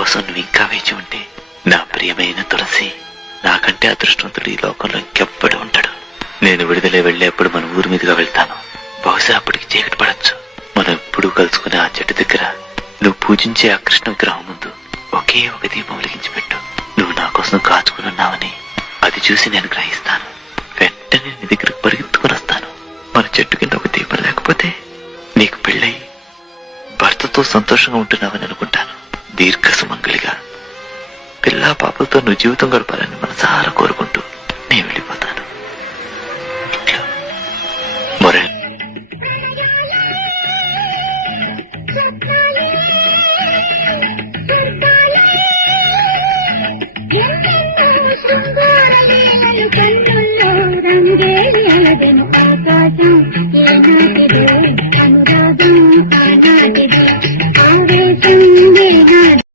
కోసం నువ్వు ఇంకా వేచి ఉంటే, నా ప్రియమైన తులసి, నాకంటే అదృష్టవంతుడు ఈ లోకంలో ఇంకెప్పుడు ఉంటాడు. నేను విడుదల వెళ్ళేప్పుడు మన ఊరి మీదుగా వెళ్తాను. బహుశా అప్పటికి చీకటి పడచ్చు. మనం ఎప్పుడూ కలుసుకునే ఆ చెట్టు దగ్గర నువ్వు పూజించే ఆ కృష్ణ విగ్రహం ముందు ఒకే ఒక దీపం వెలిగించి పెట్టు. నువ్వు నా కోసం కాచుకున్నావని అది చూసి నేను గ్రహిస్తాను. వెంటనే నీ దగ్గరకు పరిగెత్తుకుని వస్తాను. మన చెట్టు కింద ఒక దీపం లేకపోతే నీకు పెళ్ళై భర్తతో సంతోషంగా ఉంటున్నావని అనుకుంటాను. దీర్ఘ సుమంగళిగా పిల్లా పాపలతో నువ్వు జీవితం గడపాలని మనసారా కోరుకుంటూ